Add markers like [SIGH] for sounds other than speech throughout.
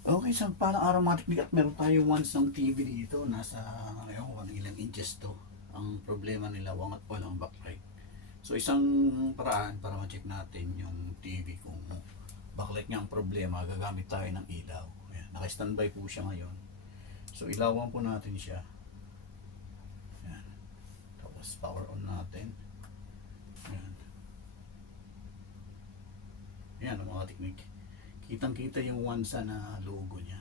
Okay, so parang aromatic bigat meron tayo once ng TV dito. Nasa, ayaw ko ilang inches to. Ang problema nila, wangat walang backlight. So isang paraan para ma-check natin yung TV kung backlight niya ang problema, gagamit tayo ng ilaw. Ayan, naka-standby po siya ngayon. So ilawan po natin siya. Ayan. Tapos power on natin. Ayan. Ayan ang mga technique. Kitang kita yung wansa na logo niya.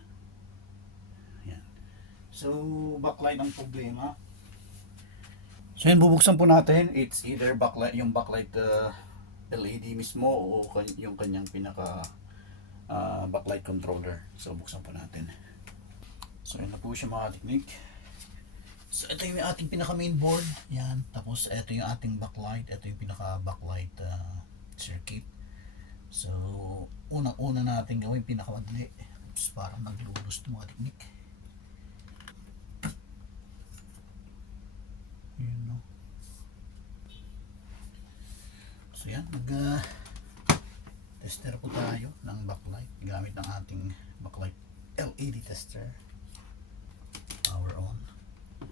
Ayan. So backlight ang problema. So yan, bubuksan po natin. It's either backlight, yung backlight uh, LED mismo o yung kanyang pinaka uh, backlight controller. So buksan po natin. So yan na po siya mga technique. So ito yung ating pinaka main board. Yan. Tapos ito yung ating backlight. Ito yung pinaka backlight uh, circuit. So unang-una natin gawin pinakamadali. Oops, parang naglulus ito mga technique. Yun no. So yan, mag uh, tester po tayo ng backlight gamit ng ating backlight LED tester. Power on.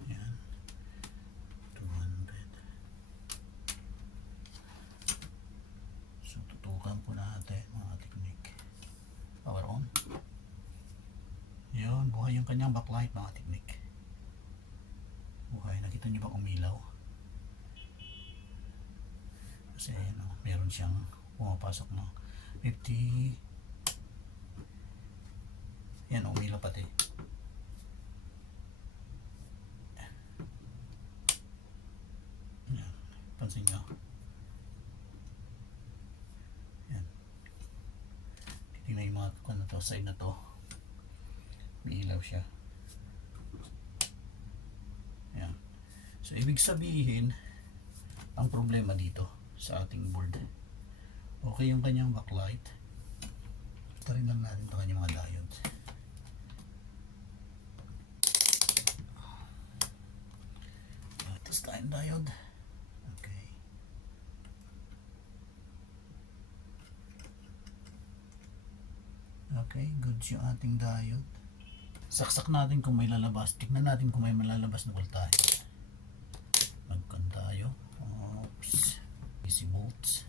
Yan. 200. So tutukan po natin mga technique. Power on. Yun, buhay yung kanyang backlight mga technique. Buhay, nakita niyo ba umilaw? Kasi ano, meron siyang pumapasok ng 50 yan umilaw pati. Yan, pansin nyo. Yan. Titignan yung mga kung ano to, side na to. May siya. Yan. So ibig sabihin ang problema dito sa ating board okay yung kanyang backlight ito rin lang natin ito kanyang mga diode Tapos tayo ng diode. Okay. Okay, good yung ating diode. Saksak natin kung may lalabas. Tignan natin kung may malalabas na voltage. out.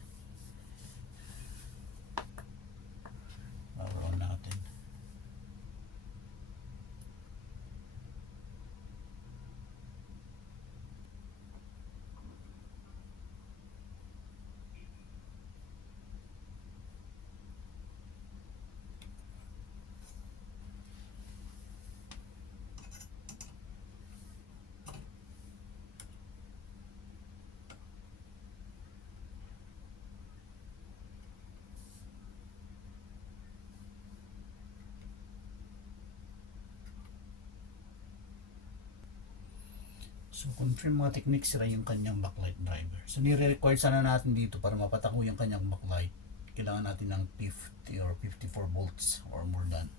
So, confirm mga technique sira yung kanyang backlight driver. So, nire-require sana natin dito para mapatako yung kanyang backlight. Kailangan natin ng 50 or 54 volts or more than.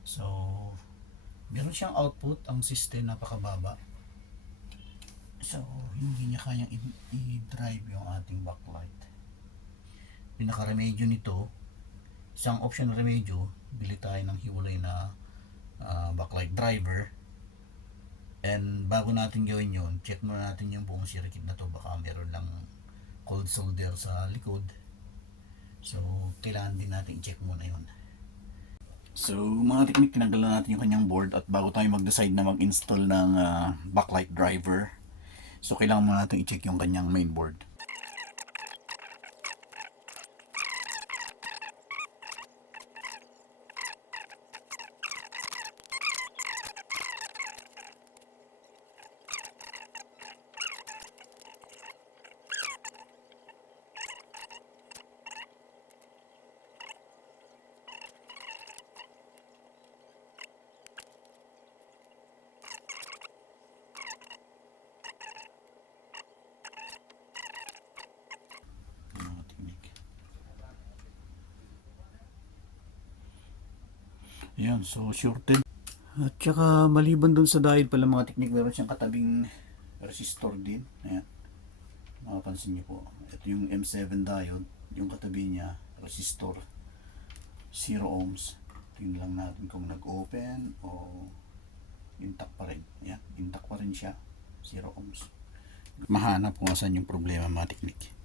So, meron siyang output. Ang system napakababa. So, hindi niya kayang i-drive yung ating backlight. Pinaka-remedyo nito, isang option remedyo, bili tayo ng hiwalay na ah, backlight driver And bago natin gawin yun, check muna natin yung buong circuit na to. Baka meron lang cold solder sa likod. So, kailangan din natin i-check muna yun. So, mga technique, tinanggalan natin yung kanyang board at bago tayo mag-decide na mag-install ng ah, backlight driver, so kailangan muna natin i-check yung kanyang main board. Mga technique. Ayan, so shorted. At saka maliban dun sa diode pala mga technique, meron siyang katabing resistor din. Ayan. Makapansin niyo po. Ito yung M7 diode. Yung katabi niya, resistor. 0 ohms. Tingnan lang natin kung nag-open o intact pa rin. Yan, intact pa rin siya. Zero ohms. Mahanap kung saan yung problema mga technique.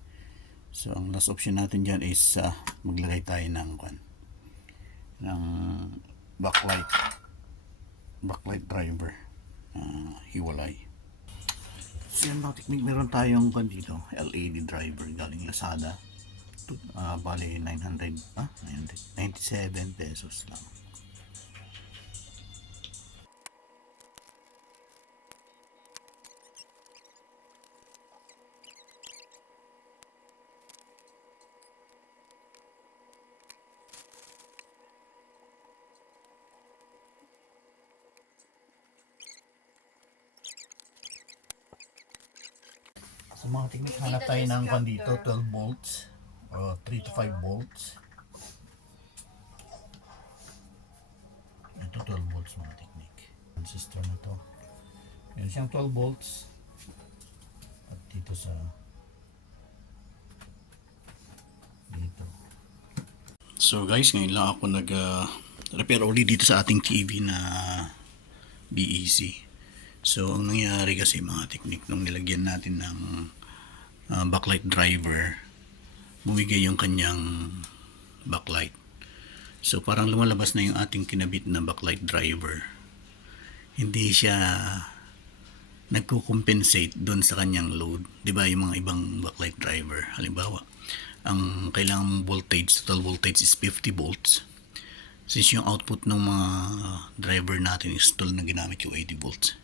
So, ang last option natin dyan is ah, maglagay tayo ng, ng backlight. Backlight driver. Uh, hiwalay. So yan mga technique meron tayong kwan dito LED driver galing Lazada. Uh, bali 900 ah, 900, 97 pesos lang So mga technique, hanap tayo ng kwan dito, 12 volts o 3 to 5 volts. Ito 12 volts mga technique. Transistor na to. Yan siyang 12 volts. At dito sa dito. So guys, ngayon lang ako nag uh, repair ulit dito sa ating TV na BEC. So, ang nangyari kasi mga technique nung nilagyan natin ng uh, backlight driver, bumigay yung kanyang backlight. So, parang lumalabas na yung ating kinabit na backlight driver. Hindi siya nagko-compensate doon sa kanyang load. 'Di ba yung mga ibang backlight driver, halimbawa, ang kailangang voltage, total voltage is 50 volts. Since yung output ng mga driver natin is total na ginamit yung 80 volts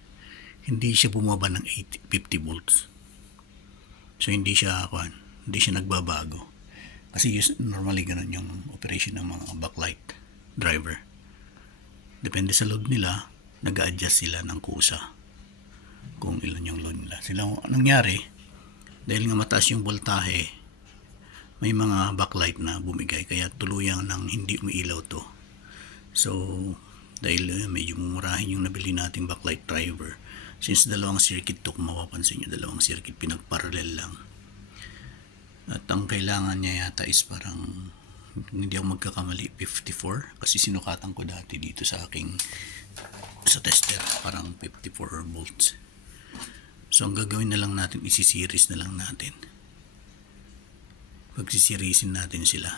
hindi siya bumaba ng 80, 50 volts. So hindi siya kuan, hindi siya nagbabago. Kasi normally ganun yung operation ng mga backlight driver. Depende sa load nila, nag-adjust sila ng kusa kung ilan yung load nila. Sila ang nangyari dahil nga mataas yung voltahe, may mga backlight na bumigay kaya tuluyang nang hindi umiilaw to. So, dahil uh, medyo mumurahin yung nabili nating backlight driver, since dalawang circuit to kung mapapansin nyo dalawang circuit pinagparallel lang. At ang kailangan niya yata is parang hindi ako magkakamali 54 kasi sinukatan ko dati dito sa aking sa tester parang 54 volts. So ang gagawin na lang natin isi-series na lang natin. Pagsisirisin natin sila.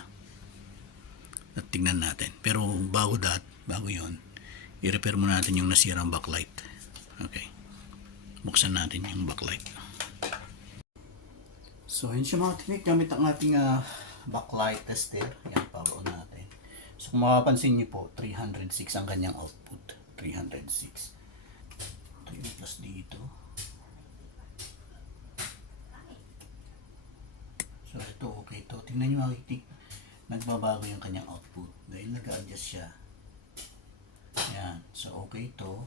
At tingnan natin. Pero bago that bago yon i-repair mo natin yung nasirang backlight. Okay buksan natin yung backlight. So, yun siya mga technique. Gamit ang ating uh, backlight tester. Yan, on natin. So, kung mapapansin niyo po, 306 ang kanyang output. 306. 3 plus dito. So, ito okay to. Tingnan niyo mga technique. Nagbabago yung kanyang output. Dahil nag-adjust siya. Yan. So, okay to.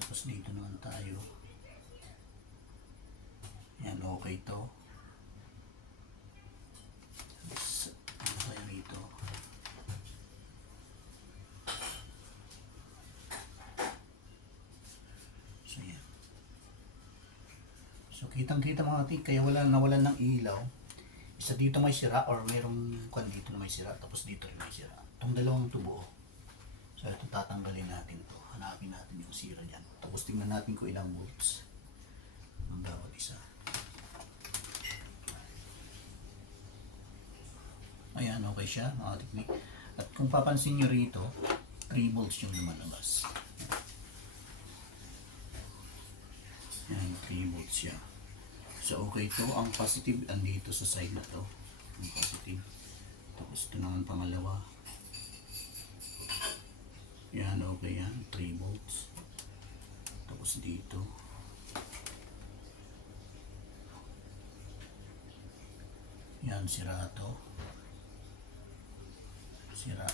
Tapos dito naman tayo. Yan, okay to. Tapos, ano kaya rito? So. So, kitang-kita mga tik, kaya wala nawalan ng ilaw. Isa dito may sira or mayroong kwan dito na may sira tapos dito rin may sira. Itong dalawang tubo. So, ito tatanggalin natin to hanapin natin yung sira dyan. Tapos tingnan natin kung ilang volts ang bawat isa. Ayan, okay siya, mga technique. At kung papansin nyo rito, 3 volts yung lumalabas. Ayan, 3 volts siya. So, okay to. Ang positive, andito sa side na to. Ang positive. Tapos ito naman pangalawa. Yan, okay yan. 3 volts. Tapos dito. Yan, sira to. Sira.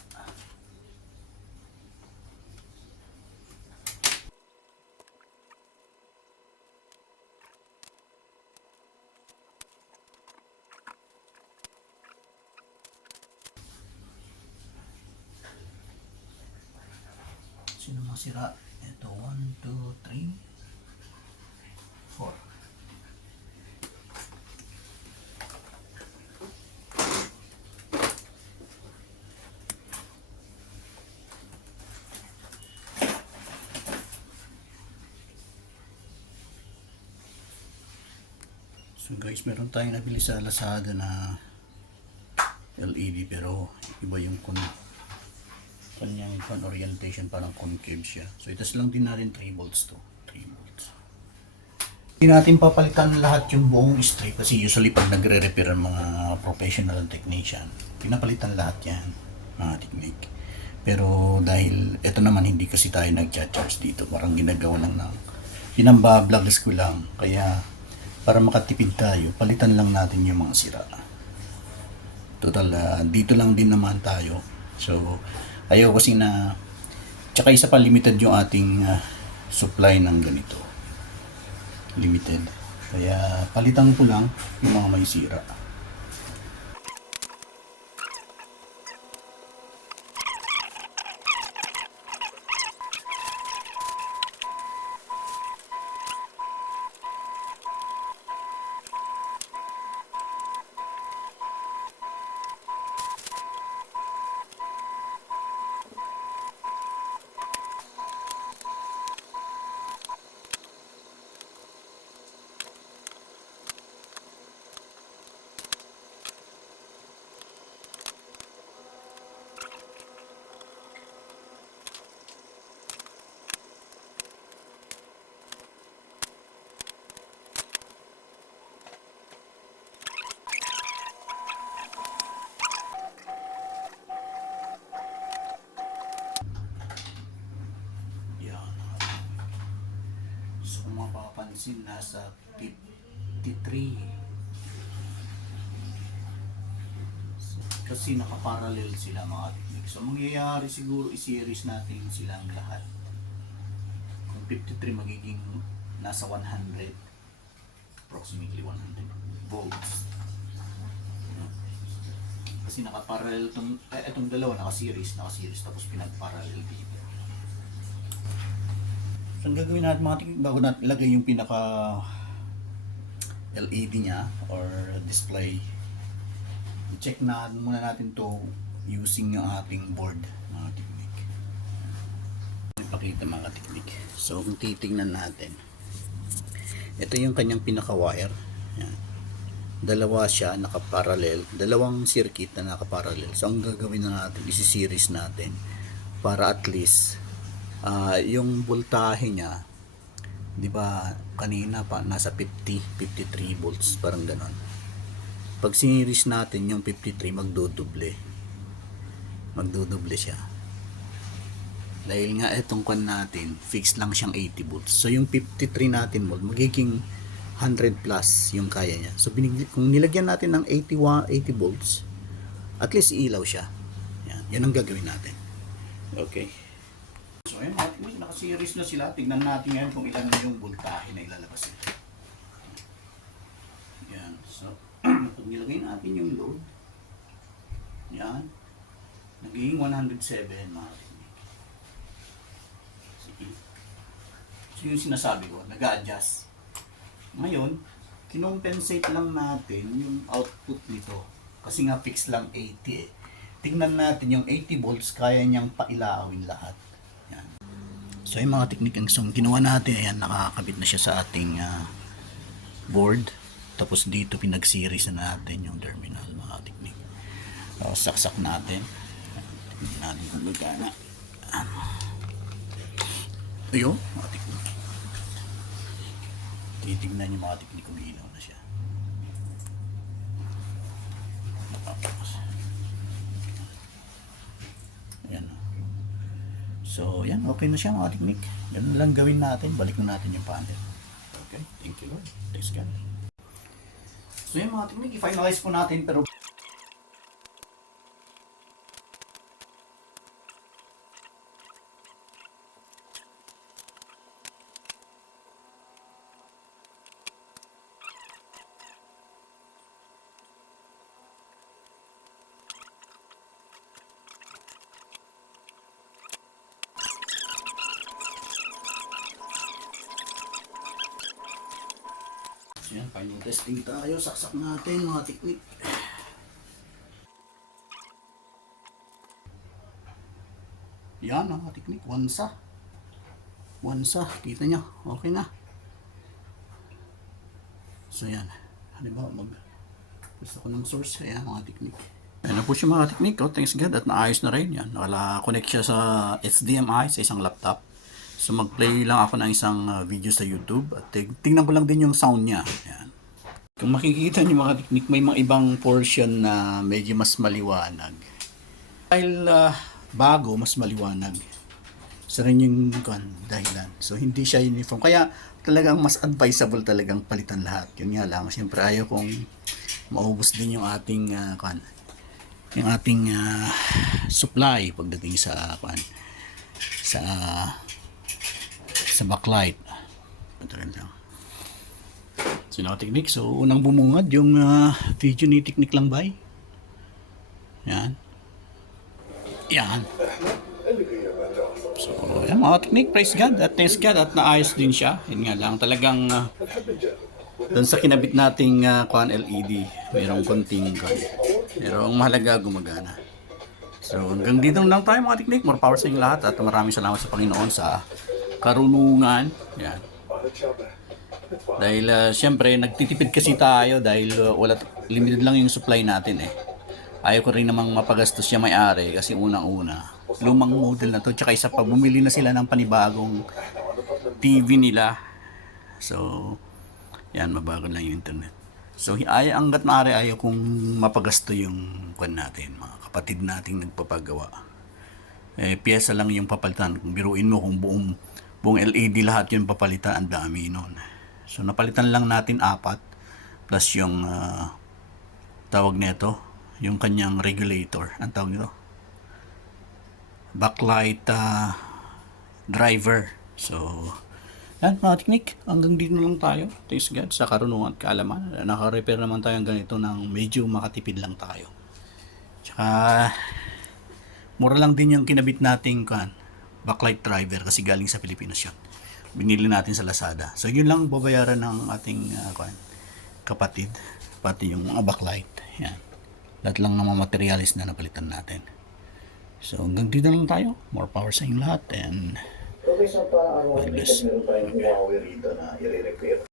Sino masira? Ito, 1, 2, 3, 4. So guys, meron tayong nabili sa Lazada na LED pero iba yung connect kanyang kun orientation parang concave siya. So itas lang din natin 3 volts to. 3 volts. Hindi natin papalitan lahat yung buong strip kasi usually pag nagre-repair ang mga professional technician, pinapalitan lahat yan mga technique. Pero dahil ito naman hindi kasi tayo nag-charge dito, parang ginagawa lang ng pinamba-vlogs ko lang. Kaya para makatipid tayo, palitan lang natin yung mga sira. Total, ah, dito lang din naman tayo. So, ayaw kasi na, tsaka isa pa limited yung ating ah, supply ng ganito. Limited. Kaya palitan ko lang yung mga may sira. Yan. So kung mapapansin, nasa 53. So, kasi nakaparallel sila mga technique. So mangyayari siguro i-series natin silang lahat. Kung 53 magiging nasa 100 approximately 100 volts. Kasi nakaparallel itong, eh, itong dalawa naka-series, naka-series tapos pinag-parallel dito. So, ang gagawin natin mga tingin, bago natin ilagay yung pinaka LED niya or display, i-check na muna natin to using yung ating board mga technique. Ipakita mga technique. So, kung titingnan natin, ito yung kanyang pinaka-wire. Yan. Dalawa siya nakaparallel, dalawang circuit na nakaparallel. So, ang gagawin na natin, isi-series natin para at least ah yung voltahe niya, 'di ba, kanina pa nasa 50, 53 volts, parang ganon. Pag siniris natin yung 53 magdodoble. Magdodoble siya. Dahil nga itong kwan natin, fixed lang siyang 80 volts. So yung 53 natin volt, magiging 100 plus yung kaya niya. So kung nilagyan natin ng 81, 80 volts, at least ilaw siya. Yan, yan ang gagawin natin. Okay. So ayun, natin, naka-series na sila. Tignan natin ngayon kung ilan na yung voltahe na ilalabas nila. Yan. So, [CLEARS THROAT] pag nilagay natin yung load, yan, nagiging 107 mga technique. Sige. So yung sinasabi ko, nag-a-adjust. Ngayon, kinompensate lang natin yung output nito. Kasi nga fix lang 80 eh. Tingnan natin yung 80 volts, kaya niyang pailaawin lahat. So yung mga technique ang ginawa natin, ayan, nakakabit na siya sa ating ah, board. Tapos dito pinag-series na natin yung terminal, mga technique. So, saksak natin. Tingnan natin kung magkana. Ano. Ayun, mga technique. Titignan yung mga technique kung ilaw na siya. Tapos, Ayan. o. So, yan. Okay na siya mga technique. Ganun lang gawin natin. Balik na natin yung panel. Okay. Thank you Lord. Thanks God. So, yan mga technique. I-finalize po natin. Pero So yan, final testing tayo. Saksak natin mga technique. Yan mga technique. Wansa. Wansa. Kita nyo. Okay na. So yan. halimbawa mag gusto ko ng source kaya mga technique. Ayan na po siya mga technique. Oh, thanks God at naayos na rin yan. Nakala-connect siya sa HDMI sa isang laptop. So mag-play lang ako ng isang uh, video sa YouTube at ting- tingnan ko lang din yung sound niya. Ayan. Kung makikita niyo mga technique, may mga ibang portion na medyo mas maliwanag. Dahil ah, bago, mas maliwanag. Isa rin yung kan, dahilan. So, hindi siya uniform. Kaya, talagang mas advisable talagang palitan lahat. Yun nga lang, siyempre ayaw kong maubos din yung ating ah, kan, yung ating ah, supply pagdating sa kan, sa sa backlight. Patagal lang. So, technique. So, unang bumungad yung ah, video ni Technique lang bay. Yan. Yan. So, yan mga technique, praise God at thanks God at naayos din siya. Yun nga lang, talagang uh, doon sa kinabit nating uh, kuan LED, mayroong konting kuan. Pero ang mahalaga gumagana. So hanggang dito lang tayo mga technique. More power sa inyo lahat at maraming salamat sa Panginoon sa karunungan. Yan. Dahil uh, siyempre nagtitipid kasi tayo dahil uh, wala limited lang yung supply natin eh. Ayaw ko rin namang mapagastos siya may-ari kasi unang-una lumang model na to tsaka isa pa bumili na sila ng panibagong TV nila. So yan mabago lang yung internet. So ay hanggat maaari ayaw kong mapagasto yung kwan natin, mga kapatid nating nagpapagawa. Eh piyesa lang yung papalitan. Kung biruin mo kung buong buong LED lahat yung papalitan, ang dami noon. So napalitan lang natin apat plus yung ah, tawag nito, yung kanyang regulator. Ang tawag nito? Backlight ah, driver. So, yan mga technique. Hanggang dito lang tayo. Thanks God sa karunungan at kaalaman. Naka-repair naman tayo ganito ng medyo makatipid lang tayo. Tsaka, mura lang din yung kinabit nating kan, backlight driver kasi galing sa Pilipinas yun. Binili natin sa Lazada. So, yun lang babayaran ng ating kan, kapatid. Pati yung mga backlight. Yan. Lahat lang ng mga materialis na napalitan natin. So hanggang dito lang tayo. More power sa inyong lahat and Okay, so God bless. meron tayong Huawei rito na i-repair.